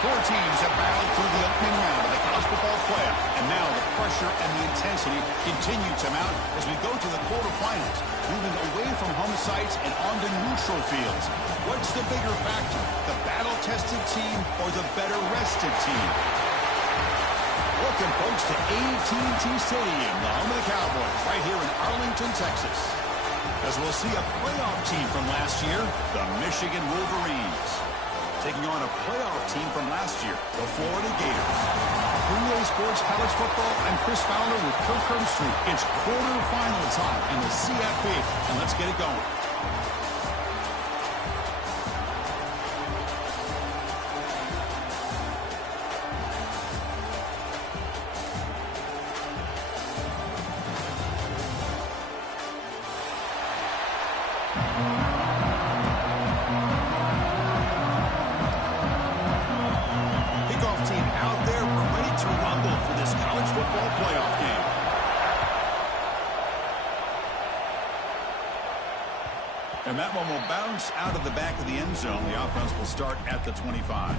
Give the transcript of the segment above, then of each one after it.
Four teams have battled through the opening round of the college football playoff, and now the pressure and the intensity continue to mount as we go to the quarterfinals, moving away from home sites and onto neutral fields. What's the bigger factor, the battle-tested team or the better-rested team? Welcome, folks, to AT&T Stadium, the home of the Cowboys, right here in Arlington, Texas. As we'll see a playoff team from last year, the Michigan Wolverines, taking on a playoff team from last year, the Florida Gators. Relay Sports College Football, I'm Chris Fowler with Kirk Herbstreit. It's quarterfinal time in the CFP, and let's get it going. And that one will bounce out of the back of the end zone. The offense will start at the 25.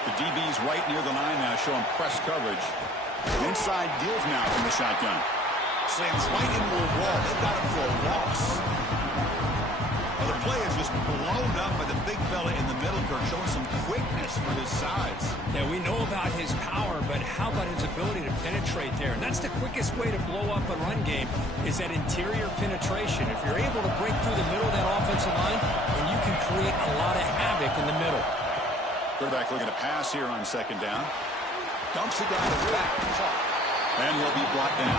The DB's right near the line now, showing press coverage. Inside deals now from the shotgun. Slams right into a wall. They've got him for a loss. Well, the play is just blown up by the big fella in the middle, Kirk, showing some quickness for his size. Yeah, we know about his power, but how about his ability to penetrate there? And that's the quickest way to blow up a run game, is that interior penetration. If you're able to break through the middle of that offensive line, then you can create a lot of havoc in the middle. Quarterback looking to pass here on second down. Dumps it down his back. And he'll be brought down.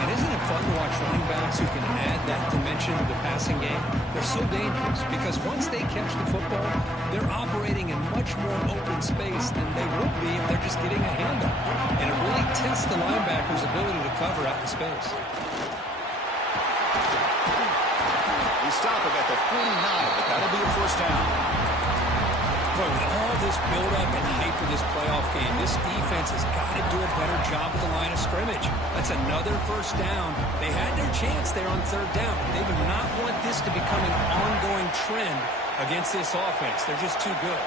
And isn't it fun to watch running backs who can add that dimension to the passing game? They're so dangerous because once they catch the football, they're operating in much more open space than they would be if they're just getting a handoff. And it really tests the linebacker's ability to cover out in space. They stop it at the 49, but that'll be a first down. But with all this build-up and hype for this playoff game, this defense has got to do a better job at the line of scrimmage. That's another first down. They had their chance there on third down, but they do not want this to become an ongoing trend against this offense. They're just too good.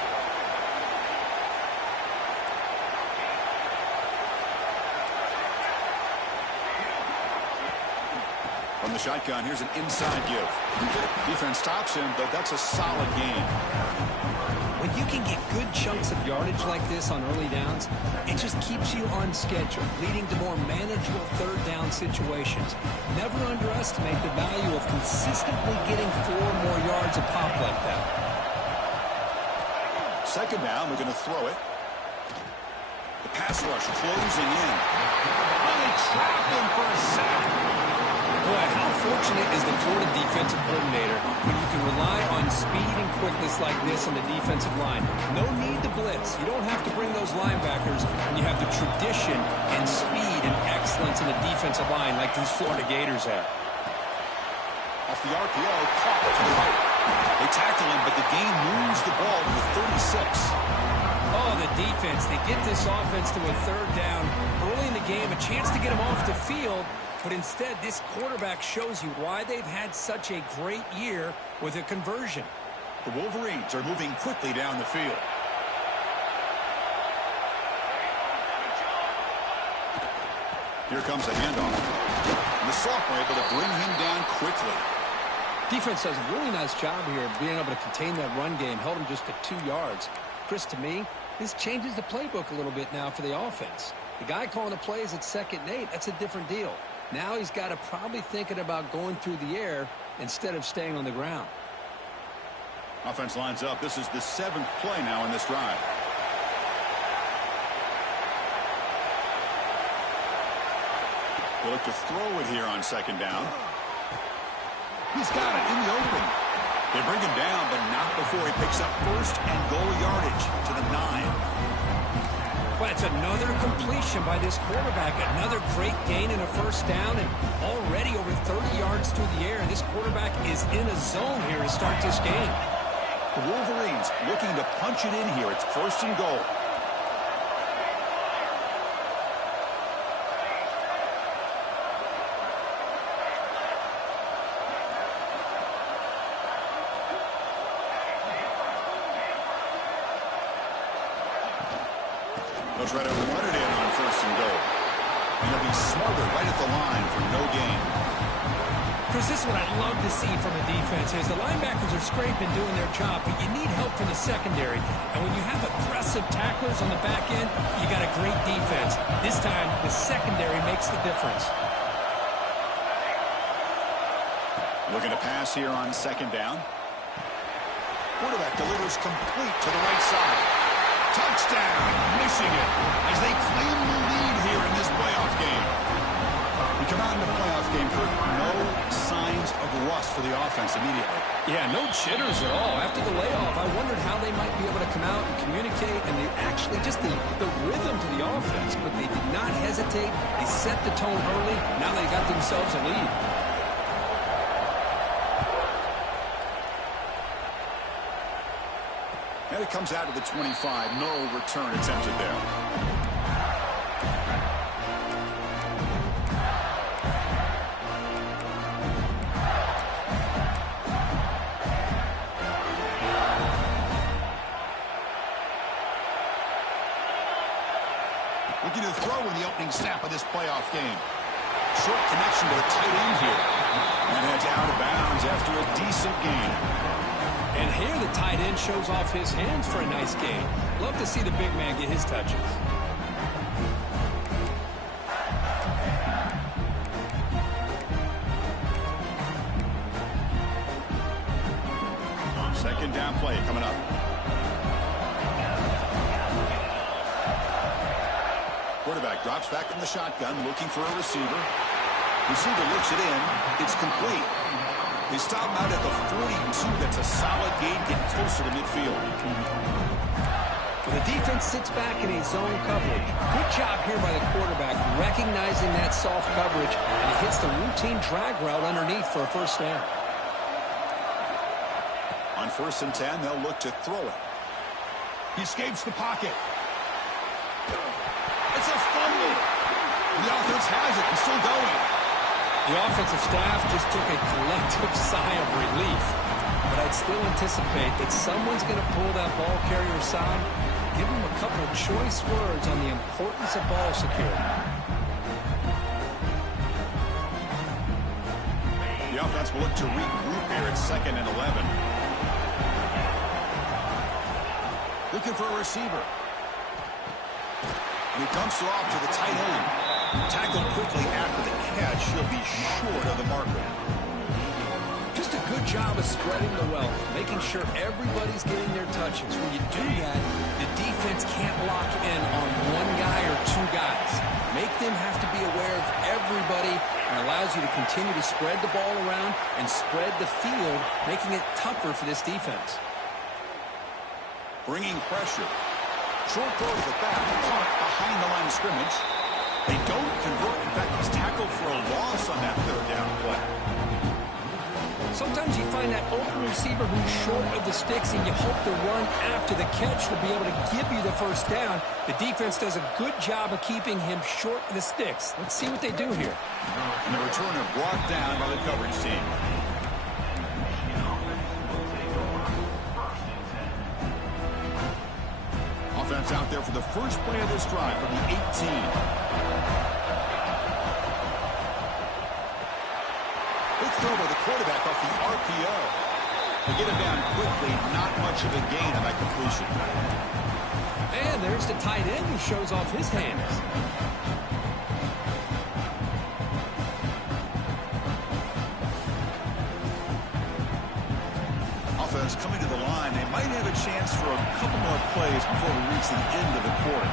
From the shotgun, here's an inside give. Defense stops him, but that's a solid game. When you can get good chunks of yardage like this on early downs, it just keeps you on schedule, leading to more manageable third down situations. Never underestimate the value of consistently getting 4 more yards a pop like that. Second down, we're going to throw it. The pass rush closing in. Really trapped him for a sack. Boy, how fortunate is the Florida defensive coordinator when you can rely on speed and quickness like this on the defensive line. No need to blitz. You don't have to bring those linebackers when you have the tradition and speed and excellence in the defensive line like these Florida Gators have. Off the RPO, caught to the right. They tackle him, but the game moves the ball to the 36. Oh, the defense. They get this offense to a third down early in the game, a chance to get them off the field. But instead, this quarterback shows you why they've had such a great year with a conversion. The Wolverines are moving quickly down the field. Here comes a handoff. And the sophomore able to bring him down quickly. Defense does a really nice job here of being able to contain that run game, held him just at 2 yards. Chris, to me, this changes the playbook a little bit now for the offense. The guy calling the plays at 2nd and 8, that's a different deal. Now he's got to probably thinking about going through the air instead of staying on the ground. Offense lines up. This is the 7th play now in this drive. They look to throw it here on 2nd down. He's got it in the opening. They bring him down, but not before he picks up 1st and goal yardage to the 9. Well, Well, it's another completion by this quarterback. Another great gain and a first down, and already over 30 yards through the air. This quarterback is in a zone here to start this game. The Wolverines looking to punch it in here. It's 1st and goal. They'll try to run it in on 1st and goal. And they'll be smothered right at the line for no gain. Chris, this is what I love to see from a defense is the linebackers are scraping, doing their job, but you need help from the secondary. And when you have aggressive tacklers on the back end, you got a great defense. This time, the secondary makes the difference. Looking to pass here on 2nd down. Quarterback delivers complete to the right side. Touchdown, Michigan, as they claim the lead here in this playoff game. We come out in the playoff game for no signs of rust for the offense immediately. Yeah, no jitters at all. After the layoff, I wondered how they might be able to come out and communicate, and they actually just the rhythm to the offense, but they did not hesitate. They set the tone early. Now they got themselves a lead. And it comes out to the 25. No return attempted there. Looking to throw in the opening snap of this playoff game. Short connection to the tight end here. And heads out of bounds after a decent gain. And here the tight end shows off his hands for a nice gain. Love to see the big man get his touches. Second down play coming up. Quarterback drops back from the shotgun, looking for a receiver. Receiver looks it in. It's complete. They stop him out at the 42. That's a solid gain, getting closer to midfield. The defense sits back in a zone coverage. Good job here by the quarterback, recognizing that soft coverage, and he hits the routine drag route underneath for a first down. On 1st and 10, they'll look to throw it. He escapes the pocket. It's a fumble. The offense has it and still going. The offensive staff just took a collective sigh of relief. But I'd still anticipate that someone's going to pull that ball carrier aside, give him a couple of choice words on the importance of ball security. The offense will look to regroup here at 2nd and 11. Looking for a receiver. And he dumps it off to the tight end. Tackled quickly after the catch. He'll be short of the marker. Just a good job of spreading the wealth, making sure everybody's getting their touches. When you do that, the defense can't lock in on one guy or two guys. Make them have to be aware of everybody, and allows you to continue to spread the ball around and spread the field, making it tougher for this defense. Bringing pressure. Short throw to the back, caught behind the line of scrimmage. They don't convert. In fact, he's tackled for a loss on that 3rd down play. Sometimes you find that open receiver who's short of the sticks, and you hope the run after the catch will be able to give you the first down. The defense does a good job of keeping him short of the sticks. Let's see what they do here. And the returner brought down by the coverage team. Offense out there for the first play of this drive from the 18. Big throw by the quarterback off the RPO. They get him down quickly, not much of a gain on that completion. And there's the tight end who shows off his hands. Offense coming to the line. They might have a chance for a couple more plays before we reach the end of the quarter.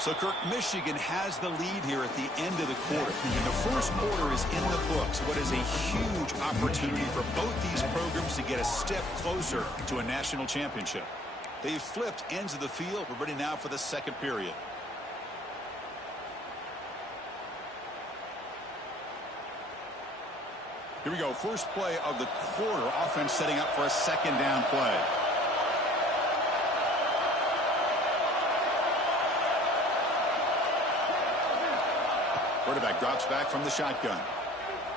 So, Kirk, Michigan has the lead here at the end of the quarter. And the first quarter is in the books. What is a huge opportunity for both these programs to get a step closer to a national championship. They've flipped ends of the field. We're ready now for the second period. Here we go. First play of the quarter. Offense setting up for a second down play. Quarterback drops back from the shotgun.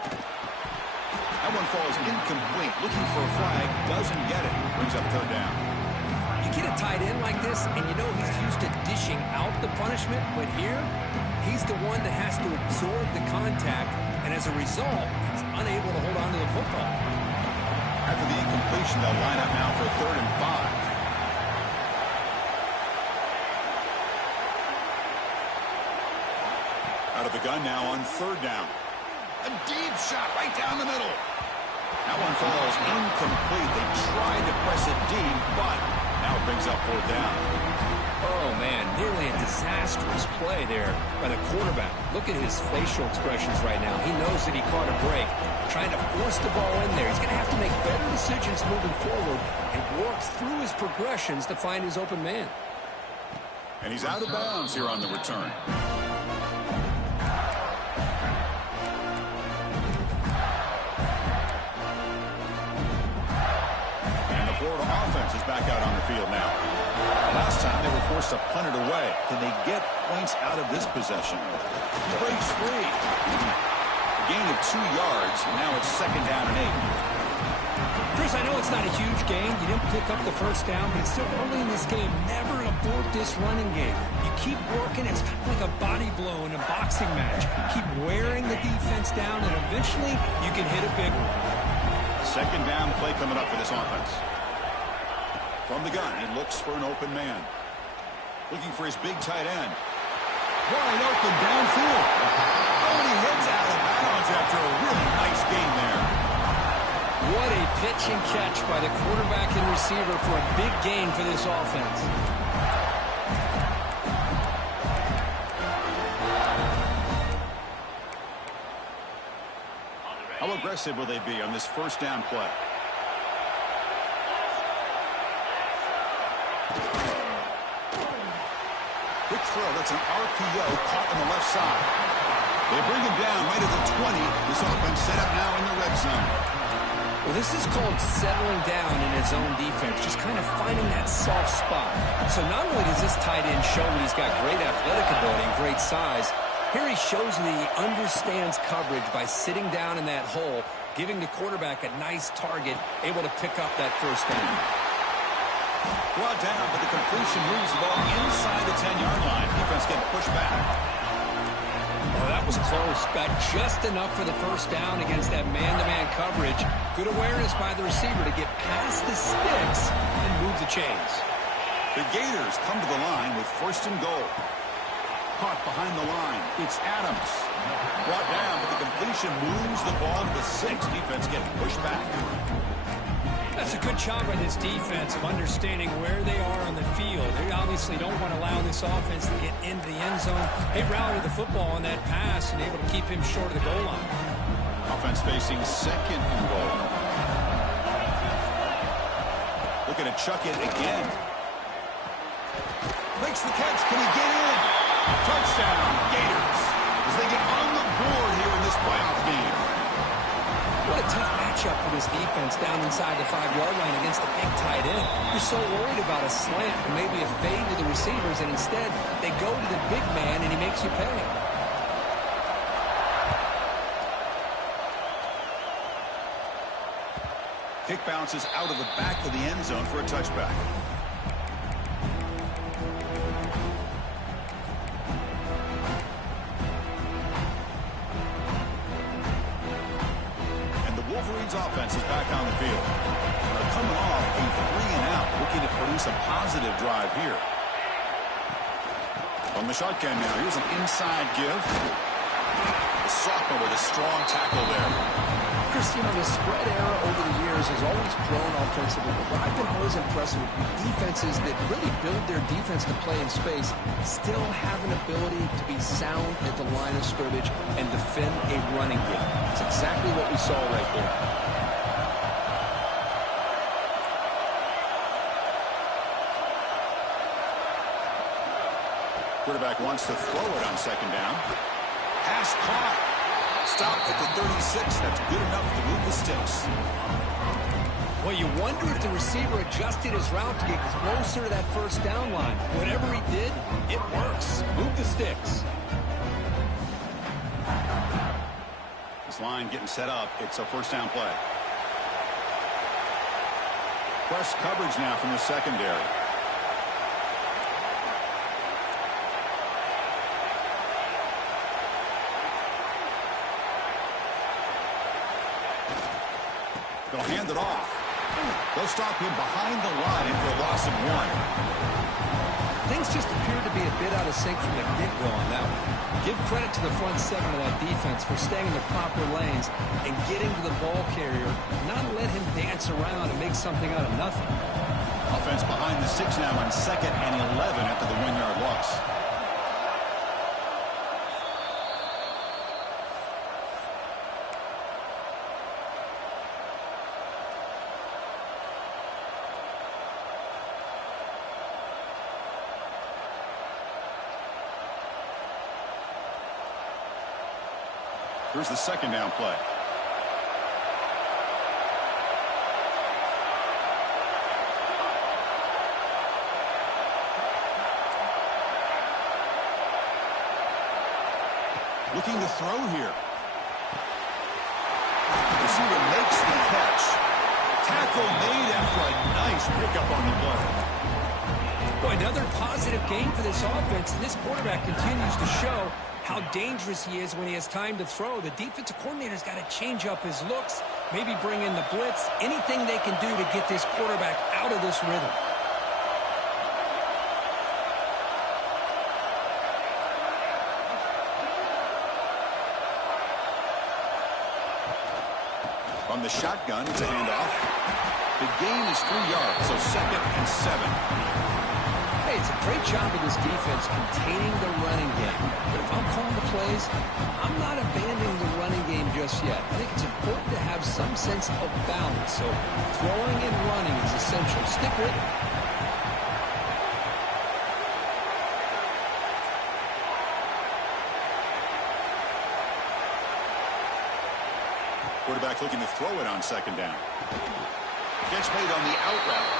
That one falls incomplete. Looking for a flag. Doesn't get it. Brings up third down. You get a tight end like this, and you know he's used to dishing out the punishment, but here, he's the one that has to absorb the contact, and as a result, he's unable to hold on to the football. After the incompletion, they'll line up now for 3rd and 5. Out of the gun now on 3rd down. A deep shot right down the middle. That one falls incomplete. They tried to press it deep, but now it brings up 4th down. Oh, man, nearly a disastrous play there by the quarterback. Look at his facial expressions right now. He knows that he caught a break, trying to force the ball in there. He's going to have to make better decisions moving forward and work through his progressions to find his open man. And he's out of bounds here on the return. Florida offense is back out on the field now. Last time they were forced to punt it away. Can they get points out of this possession? He breaks free. A gain of 2 yards. Now it's 2nd down and 8. Chris, I know it's not a huge gain. You didn't pick up the first down, but it's still early in this game. Never abort this running game. You keep working. It's kind of like a body blow in a boxing match. Keep wearing the defense down, and eventually you can hit a big one. 2nd down play coming up for this offense. From the gun, he looks for an open man. Looking for his big tight end. Wide open downfield. Oh, and he heads out of bounds after a really nice gain there. What a pitch and catch by the quarterback and receiver for a big gain for this offense. How aggressive will they be on this 1st down play? Quick throw. That's an RPO caught on the left side. They bring him down right at the 20. This offense set up now in the red zone. Well, this is called settling down in his own defense, just kind of finding that soft spot. So not only does this tight end show that he's got great athletic ability and great size, here he shows that he understands coverage by sitting down in that hole, giving the quarterback a nice target, able to pick up that 1st down. Brought down, but the completion moves the ball inside the 10-yard line. Defense getting pushed back. Oh, that was close. Got just enough for the 1st down against that man-to-man coverage. Good awareness by the receiver to get past the sticks and move the chains. The Gators come to the line with 1st and goal. Caught behind the line. It's Adams. Brought down, but the completion moves the ball to the 6. Defense getting pushed back. That's a good job by this defense of understanding where they are on the field. They obviously don't want to allow this offense to get into the end zone. They rallied the football on that pass and able to keep him short of the goal line. Offense facing 2nd and goal. Looking to chuck it again. Makes the catch. Can he get in? Touchdown, Gators, as they get on the board here in this playoff game. What a tough matchup for this defense down inside the 5-yard line against the big tight end. You're so worried about a slant and maybe a fade to the receivers, and instead they go to the big man and he makes you pay. Kick bounces out of the back of the end zone for a touchback. Offense is back on the field. They're coming off a 3-and-out, looking to produce a positive drive here. From the shotgun now, here's an inside give. The sophomore with a strong tackle there. Christine, on the spread era over the years has always grown offensively, but what I've been always impressed with defenses that really build their defense to play in space still have an ability to be sound at the line of scrimmage and defend a running game. It's exactly what we saw right there. Quarterback wants to throw it on second down. Pass caught. Stopped at the 36. That's good enough to move the sticks. Well, you wonder if the receiver adjusted his route to get closer to that first down line. Whatever he did, it works. Move the sticks. This line getting set up. It's a first down play. Press coverage now from the secondary. They'll hand it off. They'll stop him behind the line for a loss of 1. Things just appear to be a bit out of sync from the get-go on that one. Give credit to the front seven of that defense for staying in the proper lanes and getting to the ball carrier, not let him dance around and make something out of nothing. Offense behind the 6 now on 2nd and 11 after the 1-yard loss. Here's the second down play. Looking to throw here. The receiver makes the catch. Tackle made after a nice pickup on the play. Boy, another positive game for this offense. This quarterback continues to show how dangerous he is when he has time to throw. The defensive coordinator's got to change up his looks, maybe bring in the blitz, anything they can do to get this quarterback out of this rhythm. On the shotgun, it's a handoff. The gain is 3 yards, so 2nd and 7. Hey, it's a great job of this defense containing the running game. But if I'm calling the plays, I'm not abandoning the running game just yet. I think it's important to have some sense of balance. So throwing and running is essential. Stick with it. Quarterback looking to throw it on second down. Catch made on the out route.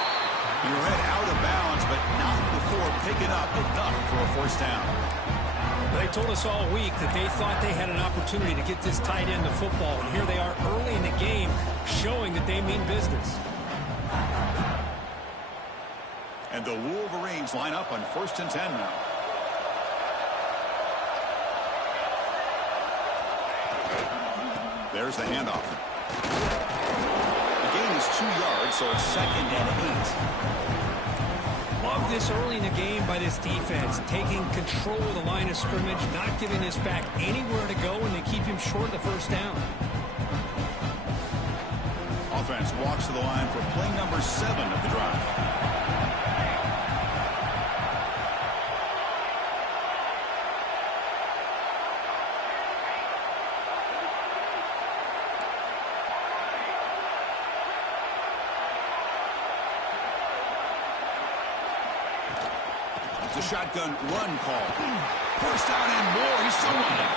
He ran out of bounds, but not before picking up enough for a first down. They told us all week that they thought they had an opportunity to get this tight end the football, and here they are early in the game showing that they mean business. And the Wolverines line up on 1st and 10 now. There's the handoff. The gain is 2 yards, so it's 2nd and 8. Love this early in the game by this defense, taking control of the line of scrimmage, not giving this back anywhere to go, and they keep him short of the first down. Offense walks to the line for play number 7 of the drive. The shotgun run call. First down and more. He's still running.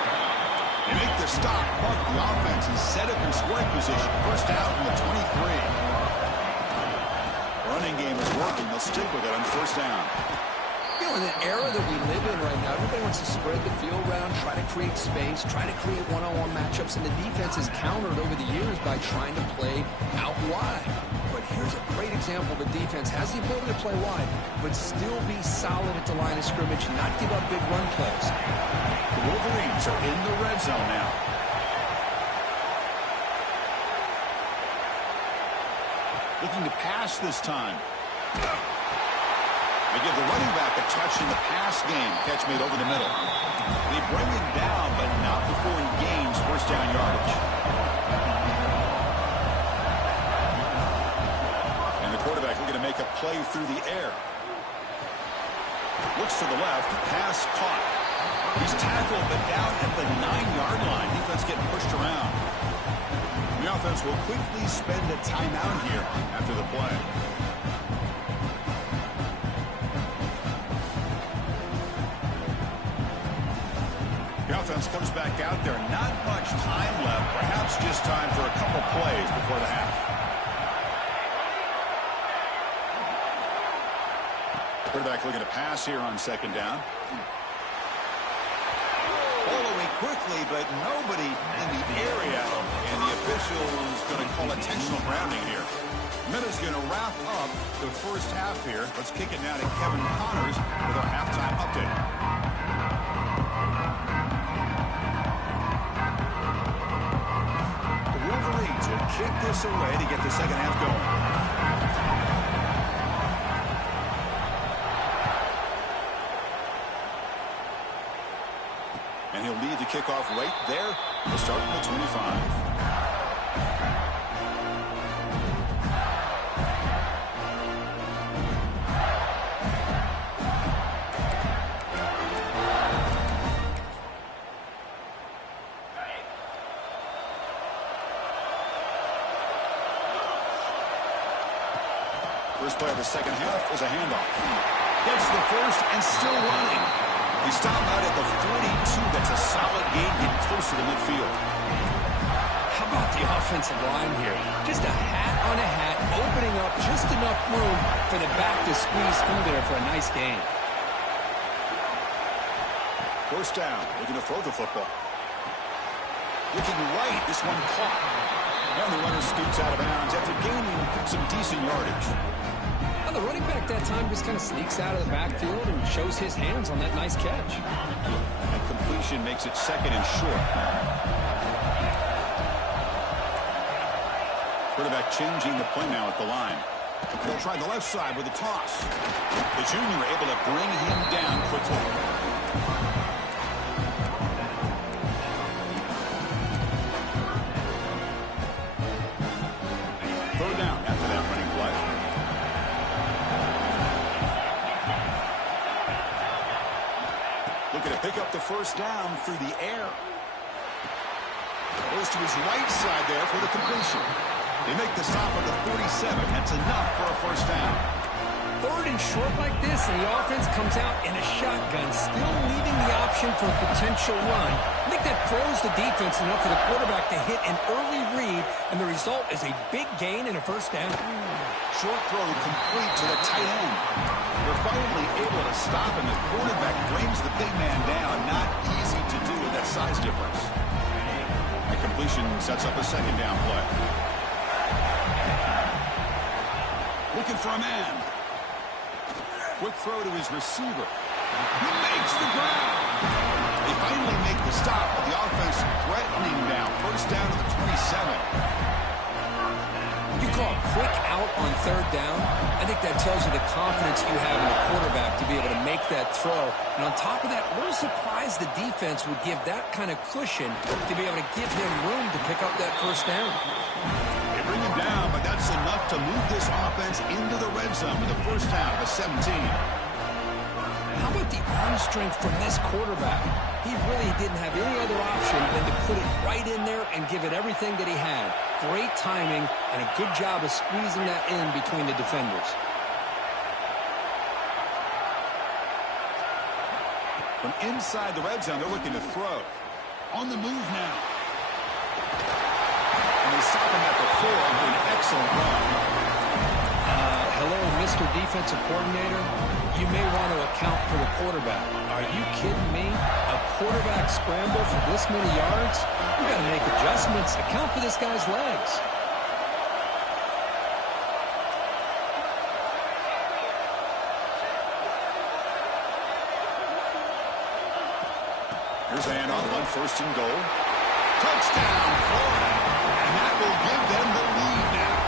They make the stop. Mark the offense. He's set up in scoring position. First down from the 23. Running game is working. They'll stick with it on first down. You know, in the era that we live in right now, everybody wants to spread the field around, try to create space, try to create one-on-one matchups, and the defense has countered over the years by trying to play out wide. But here's a great example of a defense has the ability to play wide, but still be solid at the line of scrimmage and not give up big run plays. The Wolverines are in the red zone now. Looking to pass this time. They give the running back a touch in the pass game. Catch made over the middle. They bring him down, but not before he gains first down yardage. play through the air. Looks to the left. Pass caught. He's tackled, but down at the 9-yard line. Defense getting pushed around. The offense will quickly spend a timeout here after the play. The offense comes back out there. Not much time left. Perhaps just time for a couple plays before the half. Quarterback looking to pass here on second down. Ball away quickly, but nobody in the area. And the official is going to call intentional grounding here. Minute's going to wrap up the first half here. Let's kick it now to Kevin Connors with our halftime update. The Wolverines will kick this away to get the second half going. And he'll lead the kickoff right there. We'll start from the 25. First play of the second half is a handoff. Gets the first and still running. He stopped out at the 42. That's a solid gain, getting close to the midfield. How about the offensive line here? Just a hat on a hat, opening up just enough room for the back to squeeze through there for a nice gain. First down, looking to throw the football. Looking right, this one caught. And the runner scoots out of bounds after gaining some decent yardage. Now the running back that time just kind of sneaks out of the backfield and shows his hands on that nice catch. And completion makes it second and short. Quarterback changing the play now at the line. They'll try the left side with a toss. The junior able to bring him down quickly. Third down after that running play. Looking to pick up the first down through the air. Goes to his right side there for the completion. They make the stop at the 47. That's enough for a first down. Third and short like this, and the offense comes out in a shotgun, still leaving the option for a potential run. I think that throws the defense enough for the quarterback to hit an early read, and the result is a big gain and a first down. Short throw complete to the tight end. They're finally able to stop, and the quarterback brings the big man down. Not easy to do with that size difference. That completion sets up a second down play. Looking for a man. Quick throw to his receiver. He makes the grab. They finally make the stop, but the offense threatening now. First down to the 27. You call a quick out on third down. I think that tells you the confidence you have in the quarterback to be able to make that throw. And on top of that, a little surprised the defense would give that kind of cushion to be able to give him room to pick up that first down. They bring him down, but that's enough to move this offense into the red zone with the first down of the 17. How about the arm strength from this quarterback? He really didn't have any other option than to put it right in there and give it everything that he had. Great timing and a good job of squeezing that in between the defenders. From inside the red zone, they're looking to throw. On the move now. And they stop him at the 4 for an excellent run. Hello, Mr. Defensive Coordinator. You may want to account for the quarterback. Are you kidding me? A quarterback scramble for this many yards? You got to make adjustments. Account for this guy's legs. Here's a handoff on first and goal. Touchdown, Florida. And that will give them the lead now.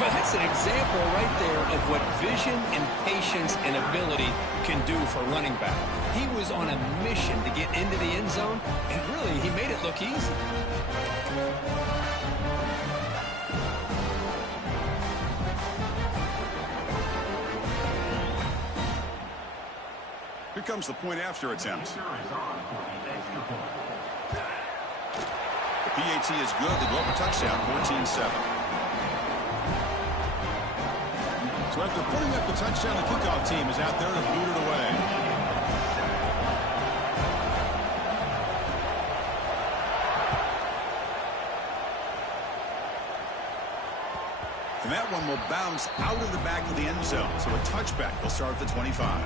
Well, that's an example right there of what vision and patience and ability can do for running back. He was on a mission to get into the end zone, and really, he made it look easy. Here comes the point after attempt. The PAT is good. They go up a touchdown, 14-7. So after putting up the touchdown, the kickoff team is out there to boot it away. And that one will bounce out of the back of the end zone. So a touchback will start at the 25.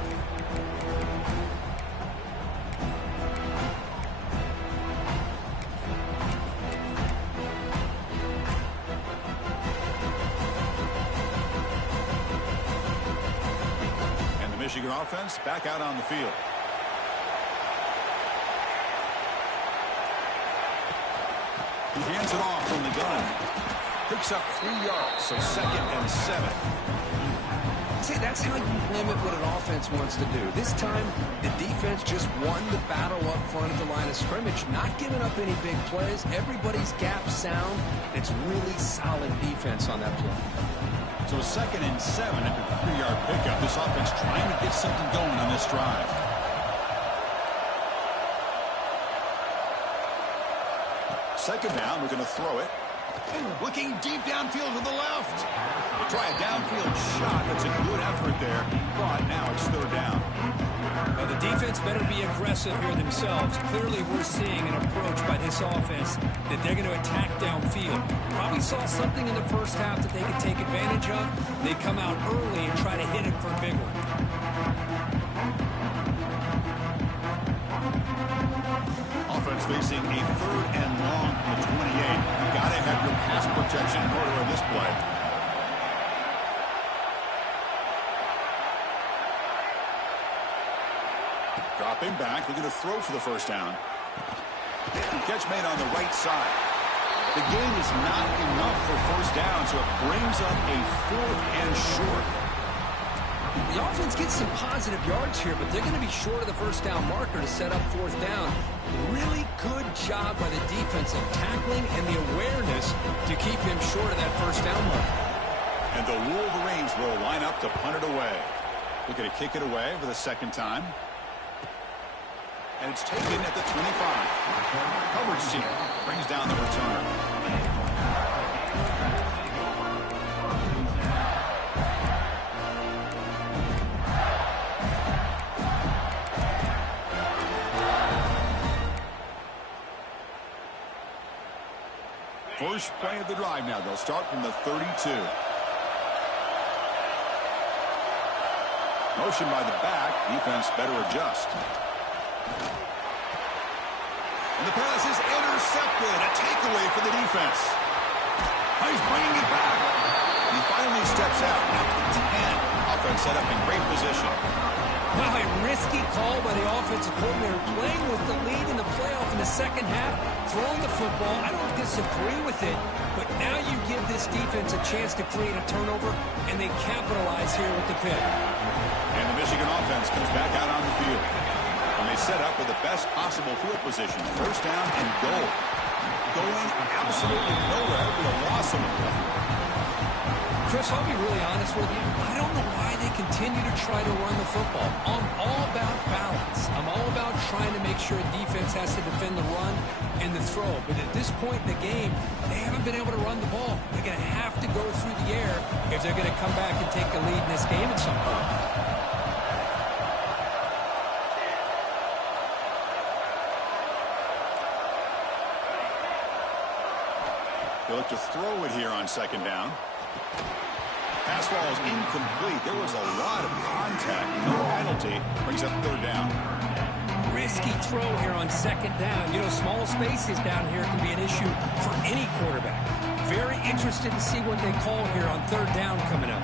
And the Michigan offense back out on the field. He hands it off from the gun. Picks up 3 yards, so 2nd and 7. See, that's how you limit what an offense wants to do. This time, the defense just won the battle up front at the line of scrimmage, not giving up any big plays. Everybody's gap sound. It's really solid defense on that play. So a 2nd and 7 after the 3-yard pickup. This offense trying to get something going on this drive. Second down, we're going to throw it. Looking deep downfield to the left. They try a downfield shot. That's a good effort there. But now it's 3rd down. Well, the defense better be aggressive here themselves. Clearly, we're seeing an approach by this offense that they're going to attack downfield. Probably saw something in the first half that they could take advantage of. They come out early and try to hit it for a big one. Offense facing a 3rd and long from the 28. You got to have your pass protection in order in this play. Dropping back, looking to throw for the 1st down. Catch made on the right side. The gain is not enough for 1st down, so it brings up a 4th and short. The offense gets some positive yards here, but they're going to be short of the 1st down marker to set up 4th down. Really good job by the defense of tackling and the awareness to keep him short of that 1st down marker. And the Wolverines will line up to punt it away. Look at it, kick it away for the 2nd time. And it's taken at the 25. Coverage team brings down the returner. First play of the drive now. They'll start from the 32. Motion by the back. Defense better adjust. And the pass is intercepted. A takeaway for the defense. He's bringing it back. He finally steps out. Now to 10. Offense set up in great position. Wow, a risky call by the offensive coordinator, playing with the lead in the playoff in the 2nd half, throwing the football. I don't disagree with it, but now you give this defense a chance to create a turnover, and they capitalize here with the pick. And the Michigan offense comes back out on the field. And they set up with the best possible field position. 1st down and goal. Going absolutely nowhere with a loss of a play. Chris, I'll be really honest with you. I don't know why they continue to try to run the football. I'm all about balance. I'm all about trying to make sure defense has to defend the run and the throw. But at this point in the game, they haven't been able to run the ball. They're going to have to go through the air if they're going to come back and take a lead in this game at some point. They look to throw it here on 2nd down. Pass ball is incomplete. There was a lot of contact. No penalty. Brings up 3rd down. Risky throw here on 2nd down. You know, small spaces down here can be an issue for any quarterback. Very interested to see what they call here on 3rd down coming up.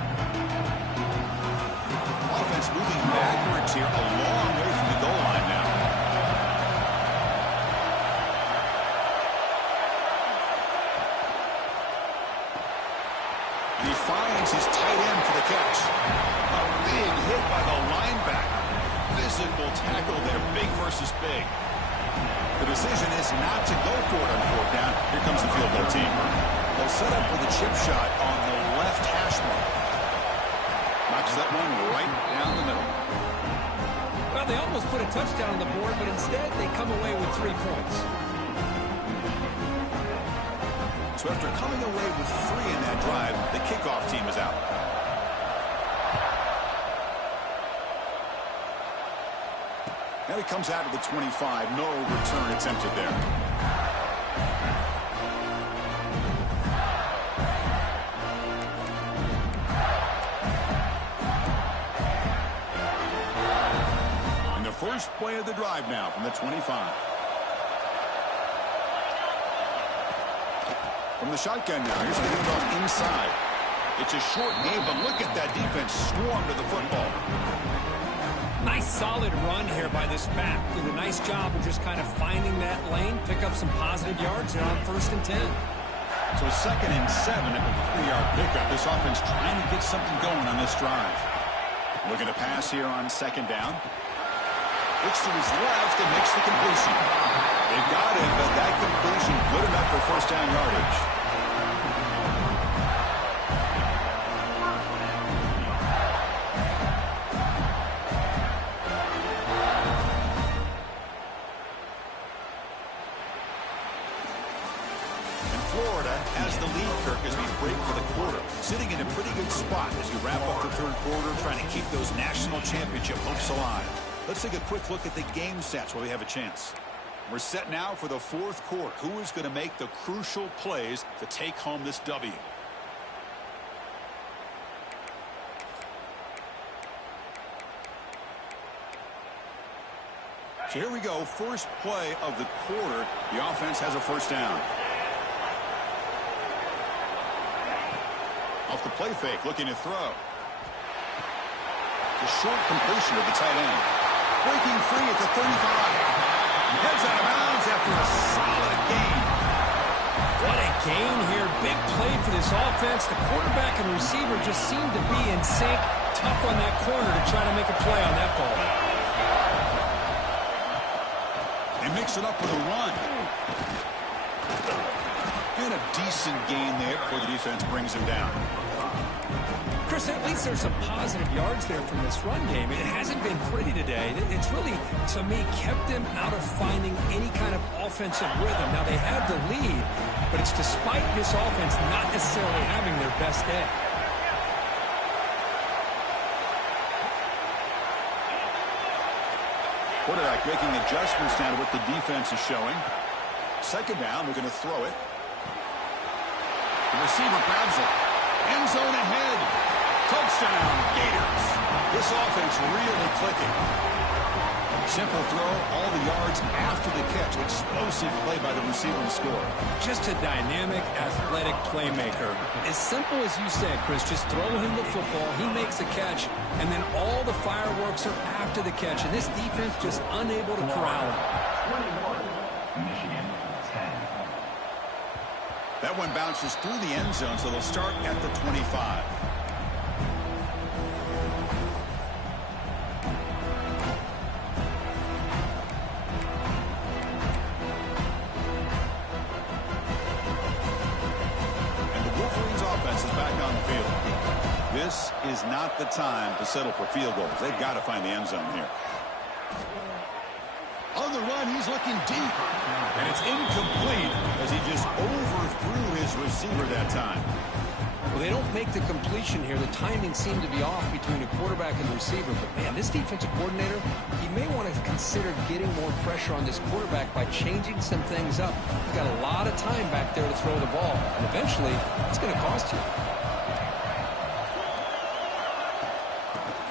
Offense moving backwards here a long way from the goal line now. He finds his tight end for the catch. A big hit by the linebacker. Physical tackle there, big versus big. The decision is not to go for it on 4th down. Here comes the field goal team. They'll set up with a chip shot on the left hash mark. Knocks that one right down the middle. Well, they almost put a touchdown on the board, but instead they come away with 3 points. So after coming away with 3 in that drive, the kickoff team is out. Now he comes out of the 25. No return attempted there. And the first play of the drive now from the 25. From the shotgun now, here's a handoff inside. It's a short game, but look at that defense swarm to the football. Nice solid run here by this back. Did a nice job of just kind of finding that lane, pick up some positive yards there on 1st and 10. So 2nd and 7 at the 3-yard pickup. This offense trying to get something going on this drive. Looking to pass here on 2nd down. Looks to his left and makes the completion. They've got it, but that completion good enough for 1st down yardage. Florida has the lead, Kirk, as we break for the quarter. Sitting in a pretty good spot as we wrap up the 3rd quarter, trying to keep those national championship hopes alive. Let's take a quick look at the game stats while we have a chance. We're set now for the 4th quarter. Who is going to make the crucial plays to take home this W? So here we go. First play of the quarter. The offense has a 1st down. Off the play fake, looking to throw. The short completion of the tight end. Breaking free at the 35. Heads out of bounds after a solid gain. What a gain here. Big play for this offense. The quarterback and receiver just seem to be in sync. Tough on that corner to try to make a play on that ball. They mix it up with a run. And a decent gain there before the defense brings him down. Chris, at least there's some positive yards there from this run game. It hasn't been pretty today. It's really, to me, kept them out of finding any kind of offensive rhythm. Now, they have the lead, but it's despite this offense not necessarily having their best day. Quarterback making adjustments now to what the defense is showing. 2nd down, we're going to throw it. The receiver grabs it. End zone ahead. Touchdown, Gators. This offense really clicking. Simple throw, all the yards after the catch. Explosive play by the receiver to score. Just a dynamic, athletic playmaker. As simple as you said, Chris, just throw him the football, he makes a catch, and then all the fireworks are after the catch. And this defense just unable to corral him. That one bounces through the end zone, so they'll start at the 25. And the Wolverines offense is back on the field. This is not the time to settle for field goals. They've got to find the end zone here. On the run, he's looking deep. And it's incomplete as he just overthrew his receiver that time. Well, they don't make the completion here. The timing seemed to be off between the quarterback and the receiver. But, man, this defensive coordinator, he may want to consider getting more pressure on this quarterback by changing some things up. You've got a lot of time back there to throw the ball. And eventually, it's going to cost you.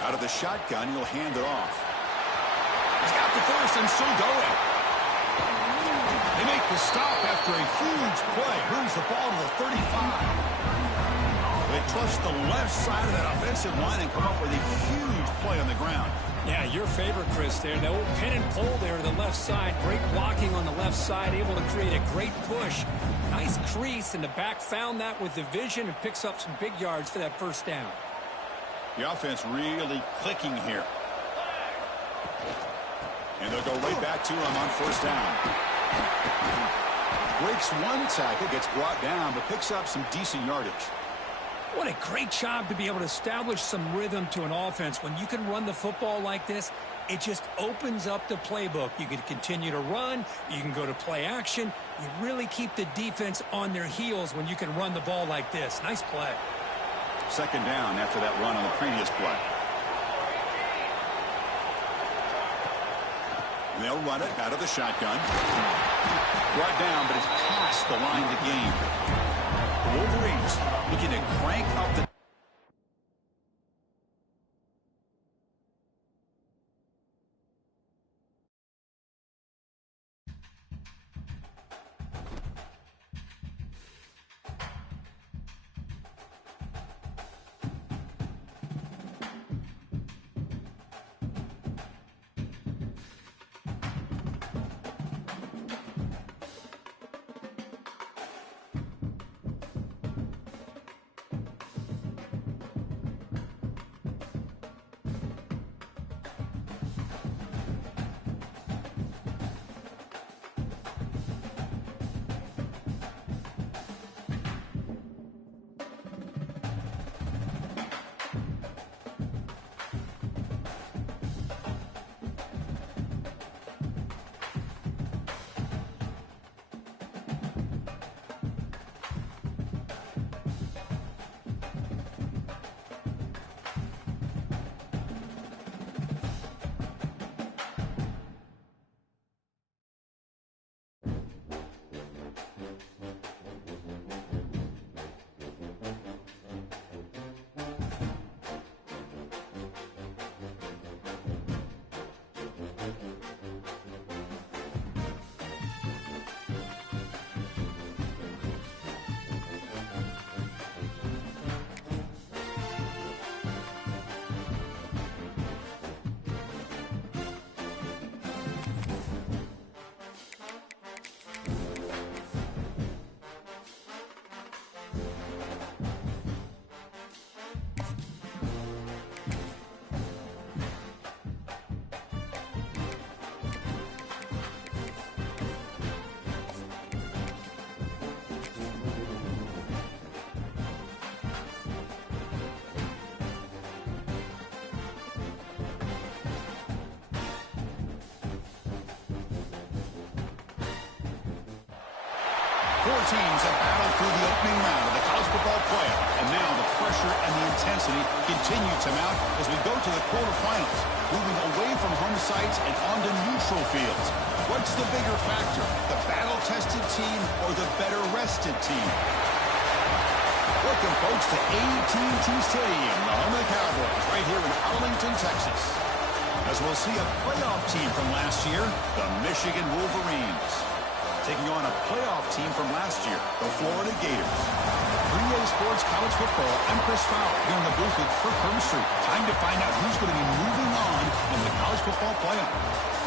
Out of the shotgun, he'll hand it off. He's got the first and still going. They make the stop after a huge play. Moves the ball to the 35. They trust the left side of that offensive line and come up with a huge play on the ground. Yeah, your favorite, Chris, there. The old pin and pull there to the left side. Great blocking on the left side, able to create a great push. Nice crease, and the back found that with the vision and picks up some big yards for that 1st down. The offense really clicking here. And they'll go right back to him on 1st down. Breaks one tackle, gets brought down, but picks up some decent yardage. What a great job to be able to establish some rhythm to an offense. When you can run the football like this, it just opens up the playbook. You can continue to run. You can go to play action. You really keep the defense on their heels when you can run the ball like this. Nice play. Second down after that run on the previous play. They'll run it out of the shotgun. Brought down, but it's past the line to gain. The Wolverines looking to crank up the... Four teams have battled through the opening round of the college football playoff, and now the pressure and the intensity continue to mount as we go to the quarterfinals, moving away from home sites and onto neutral fields. What's the bigger factor, the battle-tested team or the better-rested team? Welcome, folks, to AT&T Stadium, the home of the Cowboys, right here in Arlington, Texas, as we'll see a playoff team from last year, the Michigan Wolverines, taking on a playoff team from last year, the Florida Gators. 3A Sports College Football, I'm Chris Fowler here in the booth with Kirk Hermstreet. Time to find out who's going to be moving on in the college football playoff.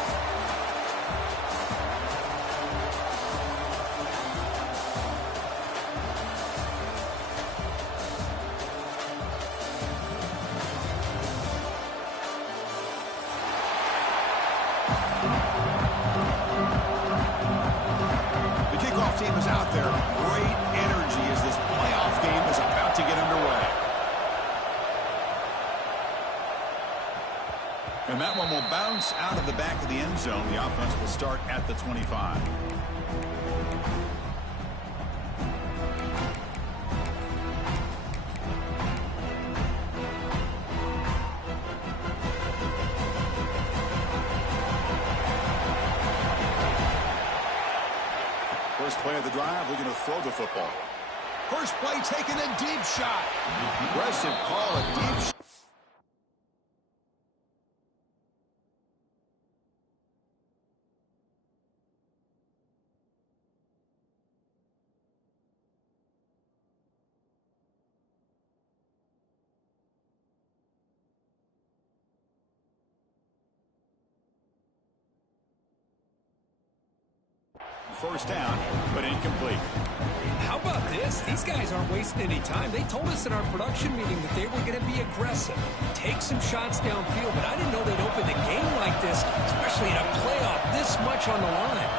Team is out there. Great energy as this playoff game is about to get underway. And that one will bounce out of the back of the end zone. The offense will start at the 25. First play of the drive, looking to throw the football. First play, taking a deep shot. Aggressive call, a deep shot. First down, but incomplete. How about this? These guys aren't wasting any time. They told us in our production meeting that they were going to be aggressive, take some shots downfield, but I didn't know they'd open the game like this, especially in a playoff, this much on the line.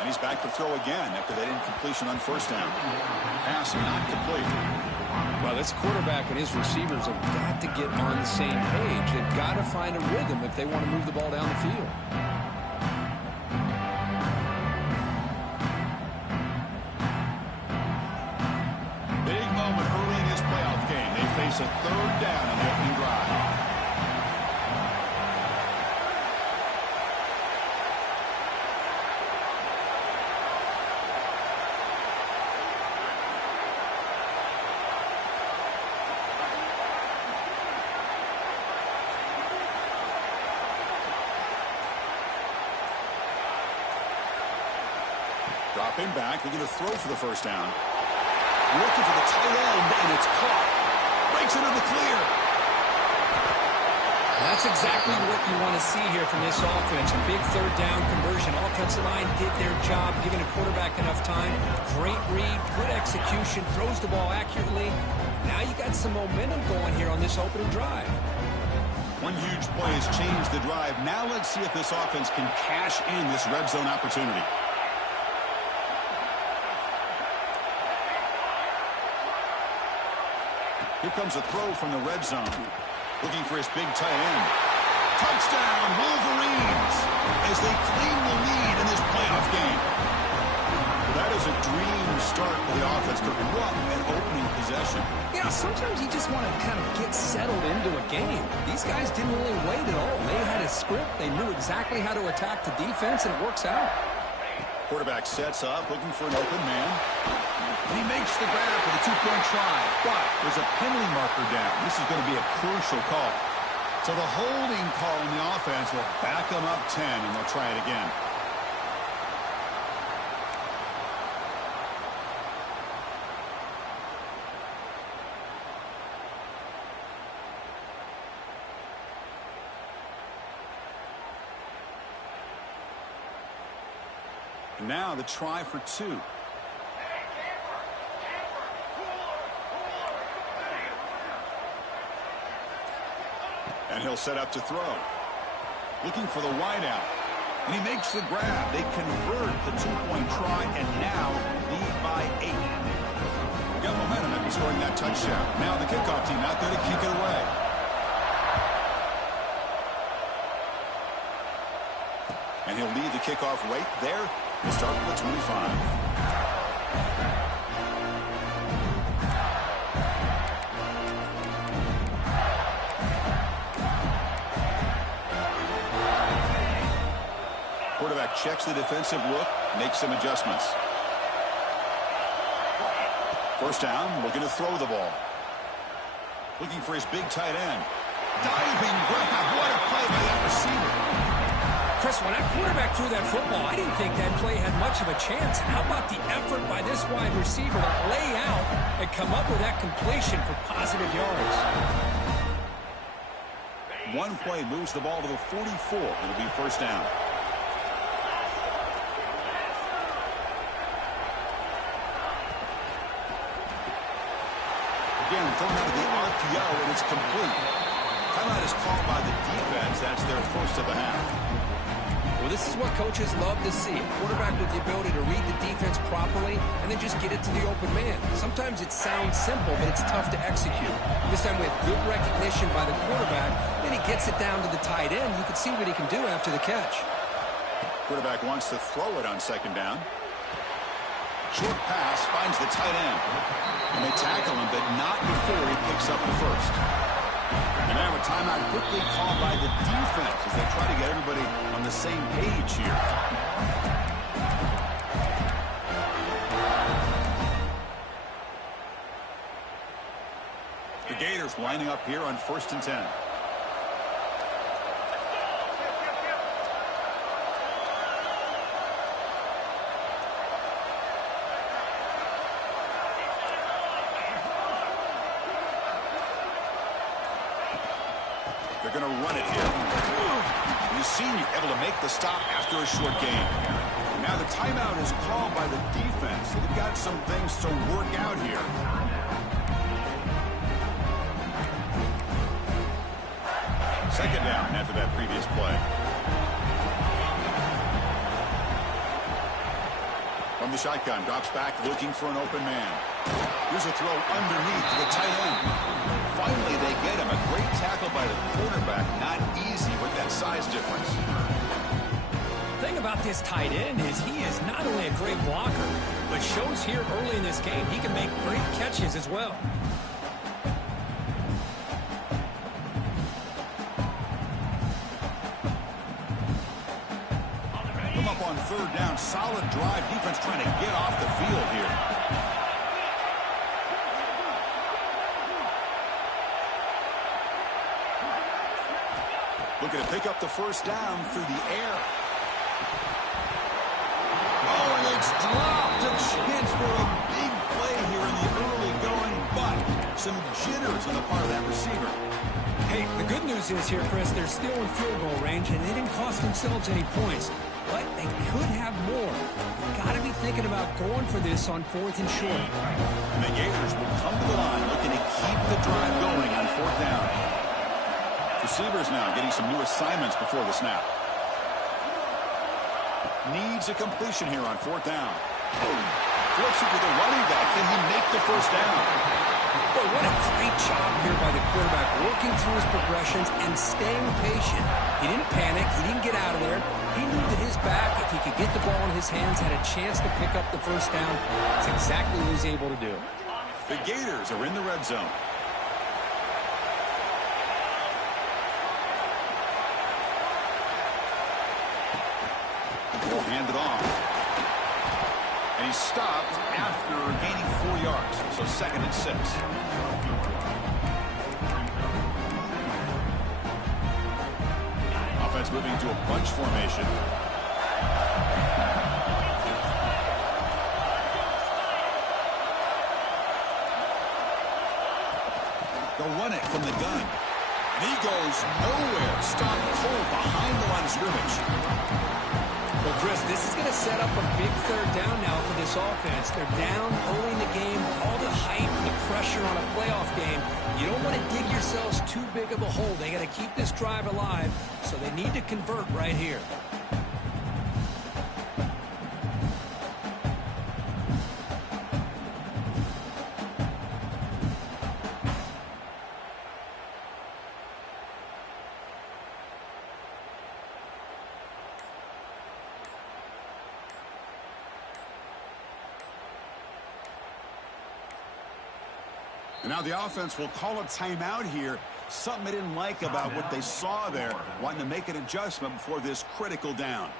And he's back to throw again after that incompletion on first down. Pass not complete. Well, this quarterback and his receivers have got to get on the same page. They've got to find a rhythm if they want to move the ball down the field. Big moment early in this playoff game. They face a third down on the opening drive. Dropping back, they're going to throw for the first down. Looking for the tight end, and it's caught. Breaks into the clear. That's exactly what you want to see here from this offense. A big third down conversion. Offensive line did their job, giving a quarterback enough time. Great read, good execution, throws the ball accurately. Now you got some momentum going here on this opening drive. One huge play has changed the drive. Now let's see if this offense can cash in this red zone opportunity. Here comes a throw from the red zone. Looking for his big tight end. Touchdown, Wolverines, as they claim the lead in this playoff game. That is a dream start for the offense, but what an opening possession. You know, sometimes you just want to kind of get settled into a game. These guys didn't really wait at all. They had a script. They knew exactly how to attack the defense, and it works out. Quarterback sets up, looking for an open man. And he makes the grab for the two-point try, but there's a penalty marker down. This is going to be a crucial call. So the holding call in the offense will back them up 10, and they'll try it again. And now the try for two. And he'll set up to throw. Looking for the wideout. And he makes the grab. They convert the two-point try and now lead by 8. Got momentum after scoring that touchdown. Now the kickoff team out there to kick it away. And he'll lead the kickoff right there. He'll start with the 25. Quarterback checks the defensive look, makes some adjustments. First down, looking to throw the ball. Looking for his big tight end. Diving grab. What a play by that receiver. Chris, when that quarterback threw that football, I didn't think that play had much of a chance. How about the effort by this wide receiver to lay out and come up with that completion for positive yards? One play moves the ball to the 44. It'll be first down. Again, thrown out of the RPO, and it's complete. Timeout is called by the defense. That's their first of the half. Well, this is what coaches love to see. A quarterback with the ability to read the defense properly and then just get it to the open man. Sometimes it sounds simple, but it's tough to execute. This time we have good recognition by the quarterback. Then he gets it down to the tight end. You can see what he can do after the catch. Quarterback wants to throw it on second down. Short pass finds the tight end. And they tackle him, but not before he picks up the first. And now a timeout quickly called by the defense as they try to get everybody on the same page here. The Gators lining up here on 1st and 10. They're going to run it here. You see, able to make the stop after a short game. Now the timeout is called by the defense. So they've got some things to work out here. Second down after that previous play. From the shotgun, drops back looking for an open man. Here's a throw underneath to the tight end. Finally, they get him. A great tackle by the quarterback. Not easy with that size difference. The thing about this tight end is he is not only a great blocker, but shows here early in this game he can make great catches as well. Come up on third down. Solid drive. Defense trying to get off the field here. Looking to pick up the first down through the air. Oh, and it's dropped. A chance for a big play here in the early going, but some jitters on the part of that receiver. Hey, the good news is here, Chris, they're still in field goal range, and they didn't cost themselves any points. But they could have more. You've got to be thinking about going for this on 4th and short. And the Gators will come to the line looking to keep the drive going on 4th down. Receivers now getting some new assignments before the snap. Needs a completion here on 4th down. Flips it to the running back. Can he make the first down? Boy, what a great job here by the quarterback, working through his progressions and staying patient. He didn't panic. He didn't get out of there. He knew that his back, if he could get the ball in his hands, had a chance to pick up the first down. That's exactly what he's able to do. The Gators are in the red zone. He'll hand it off. And he's stopped after gaining 4 yards. So 2nd and 6. Offense moving to a bunch formation. They'll run it from the gun. And he goes nowhere. Stopped cold behind the line of scrimmage. Well, Chris, this is going to set up a big 3rd down now for this offense. They're down early in the game. All the hype, the pressure on a playoff game. You don't want to dig yourselves too big of a hole. They got to keep this drive alive, so they need to convert right here. And now the offense will call a timeout here. Something they didn't like about what they saw there. Wanting to make an adjustment before this critical down.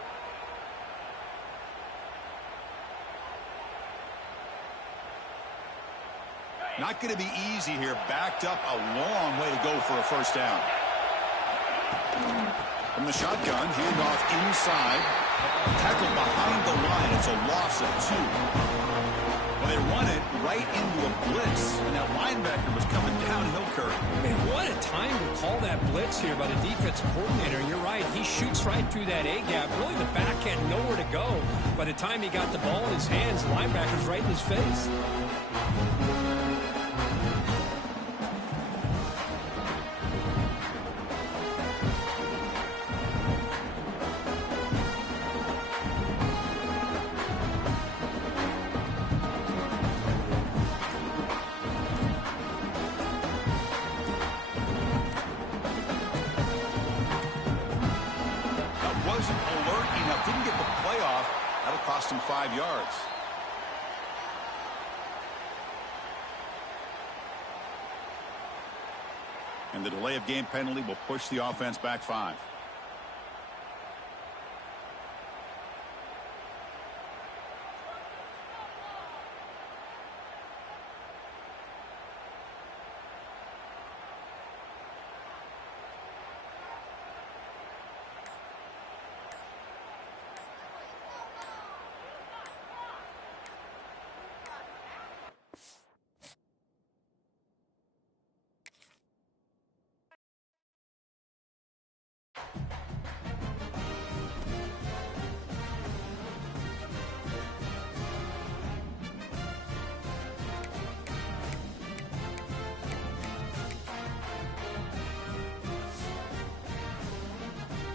Not going to be easy here. Backed up a long way to go for a first down. From the shotgun, handoff inside. Tackled behind the line. It's a loss of 2. Well, they run it right into a blitz, and that linebacker was coming downhill, Kurt. Man, what a time to call that blitz here by the defensive coordinator. You're right. He shoots right through that A-gap. Really, the back had nowhere to go. By the time he got the ball in his hands, the linebacker's right in his face. Didn't get the playoff. That'll cost him 5 yards. And the delay of game penalty will push the offense back 5.